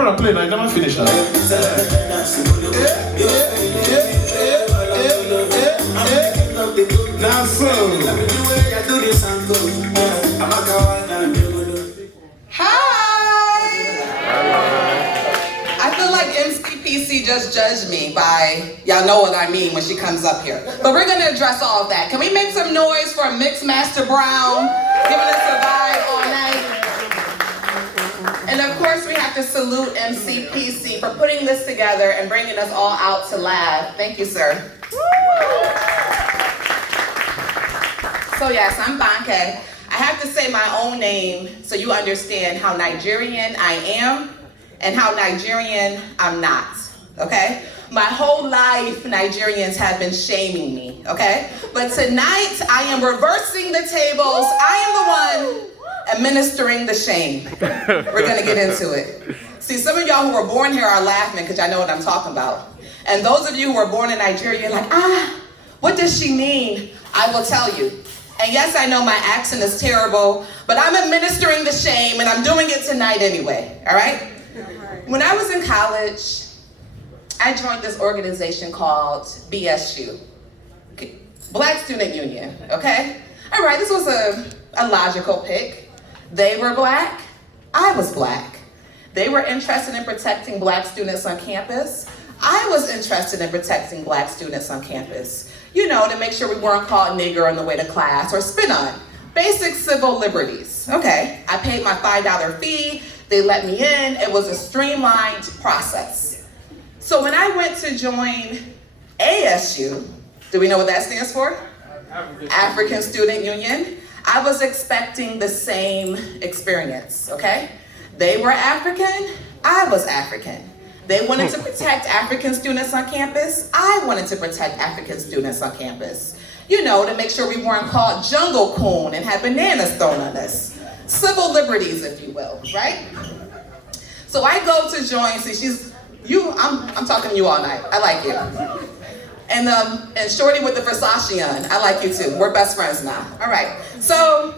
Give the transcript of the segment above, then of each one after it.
brother play now, you never finish now. Now so. Hi! I feel like MCPC just judged me by, y'all know what I mean when she comes up here. But we're gonna address all of that. Can we make some noise for Mixmaster Brown, giving us a vibe all night? And of course we have to salute MCPC for putting this together and bringing us all out to laugh. Thank you, sir. So yes, I'm Banke. I have to say my own name so you understand how Nigerian I am and how Nigerian I'm not, okay? My whole life, Nigerians have been shaming me, okay? But tonight, I am reversing the tables. I am the one administering the shame. We're gonna get into it. See, some of y'all who were born here are laughing because I know what I'm talking about. And those of you who were born in Nigeria, you're like, what does she mean? I will tell you. And yes, I know my accent is terrible, but I'm administering the shame and I'm doing it tonight anyway, all right? When I was in college, I joined this organization called BSU, Black Student Union, okay? All right, this was a logical pick. They were black, I was black. They were interested in protecting black students on campus. I was interested in protecting black students on campus. You know, to make sure we weren't called nigger on the way to class or spit on. Basic civil liberties. Okay, I paid my $5 fee, they let me in, it was a streamlined process. So when I went to join ASU, do we know what that stands for? African Student Union. I was expecting the same experience, okay? They were African, I was African. They wanted to protect African students on campus. I wanted to protect African students on campus. You know, to make sure we weren't called jungle coon and had bananas thrown on us. Civil liberties, if you will, right? So I go to join, see, I'm talking to you all night. I like you. And Shorty with the Versace on, I like you too. We're best friends now. All right. So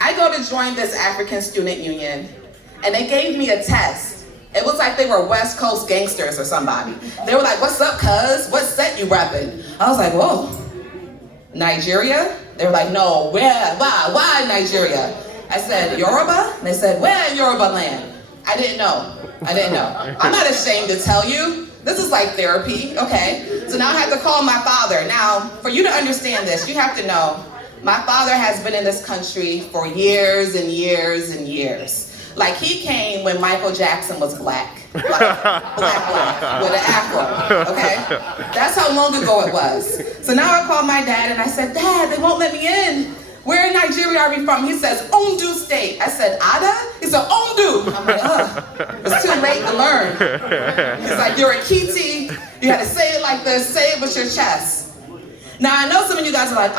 I go to join this African Student Union, and they gave me a test. It was like they were West Coast gangsters or somebody. They were like, what's up, cuz? What set you repping? I was like, whoa, Nigeria? They were like, no, where, why Nigeria? I said, Yoruba? And they said, where in Yoruba land? I didn't know. I'm not ashamed to tell you. This is like therapy, okay? So now I have to call my father. Now, for you to understand this, you have to know, my father has been in this country for years and years and years. Like he came when Michael Jackson was black, like black, with an afro, okay? That's how long ago it was. So now I called my dad and I said, Dad, they won't let me in. Where in Nigeria are we from? He says, Ondo State. I said, Ada? He said, Ondo. I'm like, it's too late to learn. He's like, you're a Kiti. You had to say it like this, say it with your chest. Now I know some of you guys are like,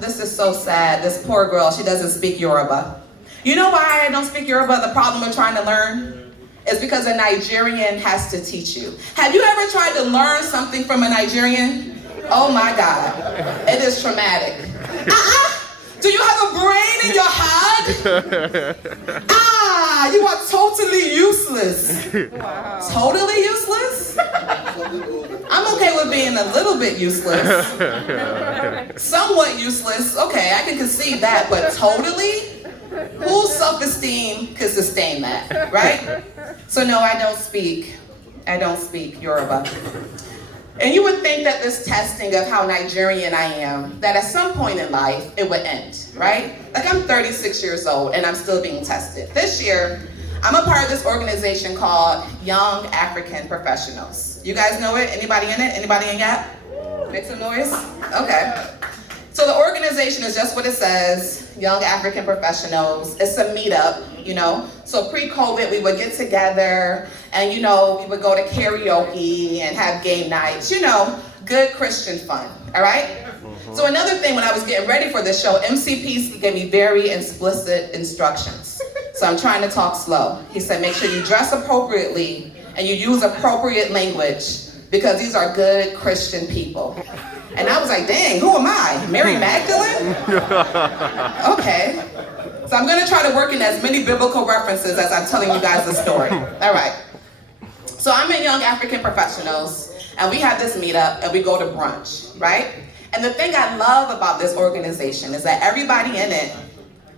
this is so sad. This poor girl, she doesn't speak Yoruba. You know why I don't speak Yoruba? The problem with trying to learn is because a Nigerian has to teach you. Have you ever tried to learn something from a Nigerian? Oh my God, it is traumatic. Do you have a brain in your head? You are totally useless. Wow. Totally useless? I'm okay with being a little bit useless. Somewhat useless, okay, I can concede that, but totally? Whose self-esteem could sustain that, right? So no, I don't speak Yoruba. And you would think that this testing of how Nigerian I am, that at some point in life, it would end, right? Like I'm 36 years old and I'm still being tested. This year, I'm a part of this organization called Young African Professionals. You guys know it? Anybody in it? Anybody in YAP? Make some noise? Okay. So the organization is just what it says, Young African Professionals. It's a meetup, you know. So pre-COVID, we would get together and, you know, we would go to karaoke and have game nights, you know, good Christian fun, all right? So another thing, when I was getting ready for this show, MCPC gave me very explicit instructions. So I'm trying to talk slow. He said, make sure you dress appropriately and you use appropriate language because these are good Christian people. And I was like, dang, who am I? Mary Magdalene? Okay. So I'm gonna try to work in as many biblical references as I'm telling you guys the story. All right. So I'm in Young African Professionals, and we have this meetup, and we go to brunch, right? And the thing I love about this organization is that everybody in it,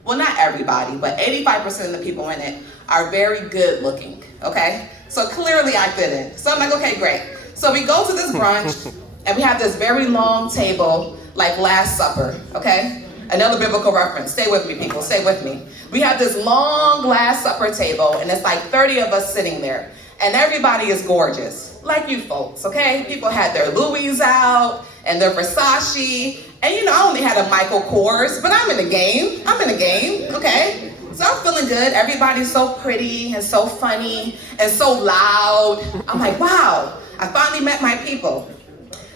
well, not everybody, but 85% of the people in it are very good looking, okay? So clearly I fit in. So I'm like, okay, great. So we go to this brunch, and we have this very long table, like Last Supper, okay? Another biblical reference. Stay with me, people, stay with me. We have this long Last Supper table, and it's like 30 of us sitting there. And everybody is gorgeous, like you folks, okay? People had their Louis out, and their Versace, and you know, I only had a Michael Kors, but I'm in the game, okay? So I'm feeling good. Everybody's so pretty and so funny and so loud. I'm like, wow, I finally met my people.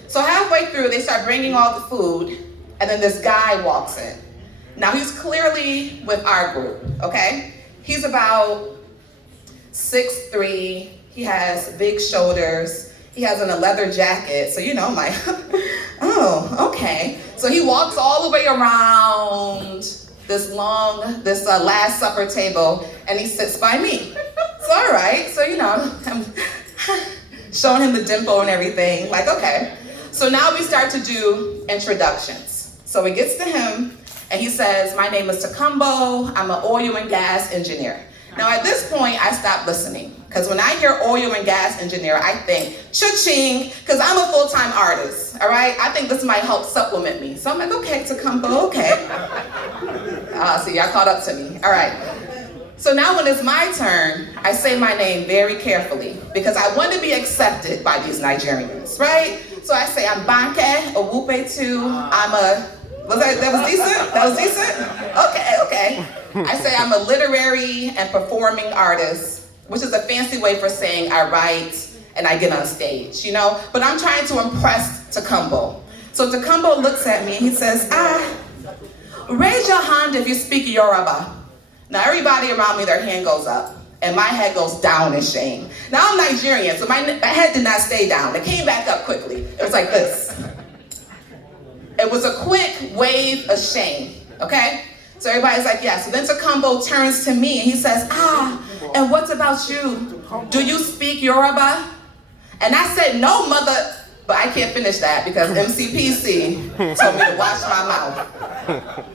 So halfway through, they start bringing all the food, and then this guy walks in. Now he's clearly with our group, okay? He's about 6'3", he has big shoulders, he has on a leather jacket, so you know, I'm like, oh, okay. So he walks all the way around this Last Supper table, and he sits by me. So all right, so you know, I'm showing him the dimple and everything, like okay. So now we start to do introductions. So it gets to him, and he says, my name is Takumbo, I'm an oil and gas engineer. Now at this point, I stopped listening, because when I hear oil and gas engineer, I think, cha-ching, because I'm a full-time artist, all right? I think this might help supplement me. So I'm like, okay, Takumbo, okay. So y'all caught up to me, all right. So now when it's my turn, I say my name very carefully, because I want to be accepted by these Nigerians, right? So I say, I'm Banke, Owupetu, that was decent? That was decent? Okay. I say I'm a literary and performing artist, which is a fancy way for saying I write and I get on stage, you know? But I'm trying to impress Takumbo. So Takumbo looks at me and he says, raise your hand if you speak Yoruba. Now everybody around me, their hand goes up, and my head goes down in shame. Now I'm Nigerian, so my head did not stay down. It came back up quickly. It was like this. It was a quick wave of shame, okay? So everybody's like, yeah. So then Takumbo turns to me and he says, and what about you? Do you speak Yoruba? And I said, no, mother, but I can't finish that because MCPC told me to watch my mouth.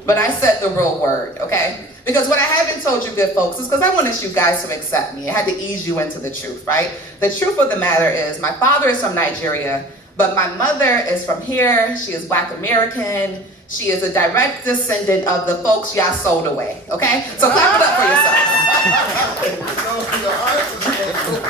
But I said the real word, okay? Because what I haven't told you good folks is because I wanted you guys to accept me. I had to ease you into the truth, right? The truth of the matter is my father is from Nigeria, but my mother is from here. She is Black American. She is a direct descendant of the folks y'all sold away, okay? So clap it up for yourself.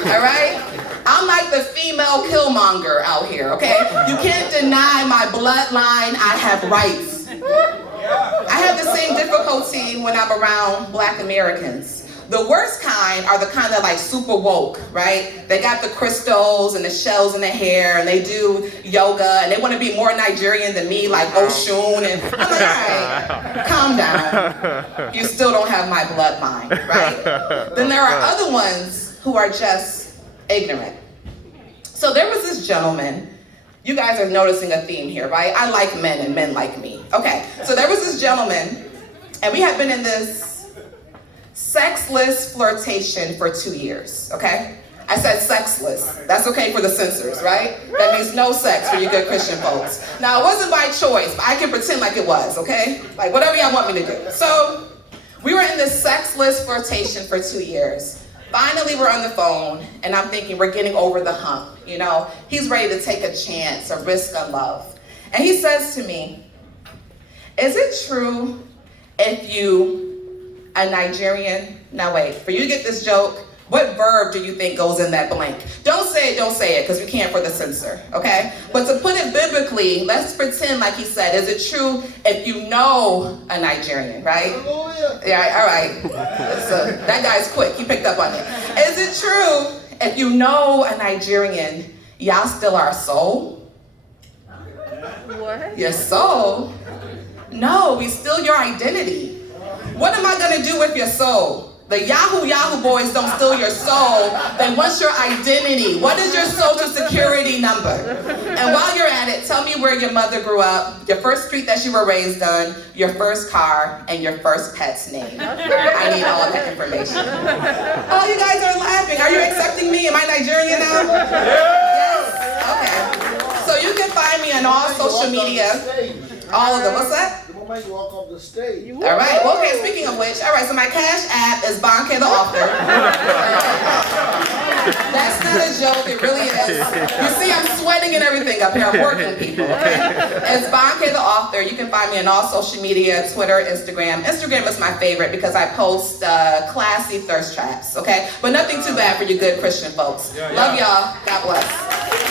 All right? I'm like the female killmonger out here, okay? You can't deny my bloodline. I have rights. I have the same difficulty when I'm around Black Americans. The worst kind are the kind that like super woke, right? They got the crystals and the shells in their hair and they do yoga and they want to be more Nigerian than me, like Oshun. And I'm like, all right, calm down. You still don't have my bloodline, right? Then there are other ones who are just ignorant. So there was this gentleman. You guys are noticing a theme here, right? I like men and men like me. Okay, so there was this gentleman and we had been in this sexless flirtation for 2 years, okay? I said sexless. That's okay for the censors, right? That means no sex for you good Christian folks. Now, it wasn't by choice, but I can pretend like it was, okay? Like, whatever y'all want me to do. So, we were in this sexless flirtation for 2 years. Finally, we're on the phone, and I'm thinking we're getting over the hump, you know? He's ready to take a chance, a risk of love. And he says to me, is it true if you a Nigerian? Now wait, for you to get this joke, what verb do you think goes in that blank? Don't say it, because we can't for the censor, okay? But to put it biblically, let's pretend like he said, is it true if you know a Nigerian, right? Yeah, all right. So that guy's quick, he picked up on it. Is it true if you know a Nigerian, y'all still our soul? What? Your soul? No, we steal your identity. What am I gonna do with your soul? The Yahoo boys don't steal your soul, they want your identity. What is your social security number? And while you're at it, tell me where your mother grew up, your first street that you were raised on, your first car, and your first pet's name. I need all that information. Oh, you guys are laughing. Are you accepting me? Am I Nigerian now? Yes. Okay. So you can find me on all social media. All of them. What's that? The moment you walk off the stage. All right. Well, okay. Speaking of which, all right. So my Cash App is Banke the Author. That's not a joke. It really is. You see, I'm sweating and everything up here. I'm working, people. Okay? It's Banke the Author. You can find me on all social media: Twitter, Instagram. Instagram is my favorite because I post classy thirst traps. Okay, but nothing too bad for you good Christian folks. Love y'all. God bless.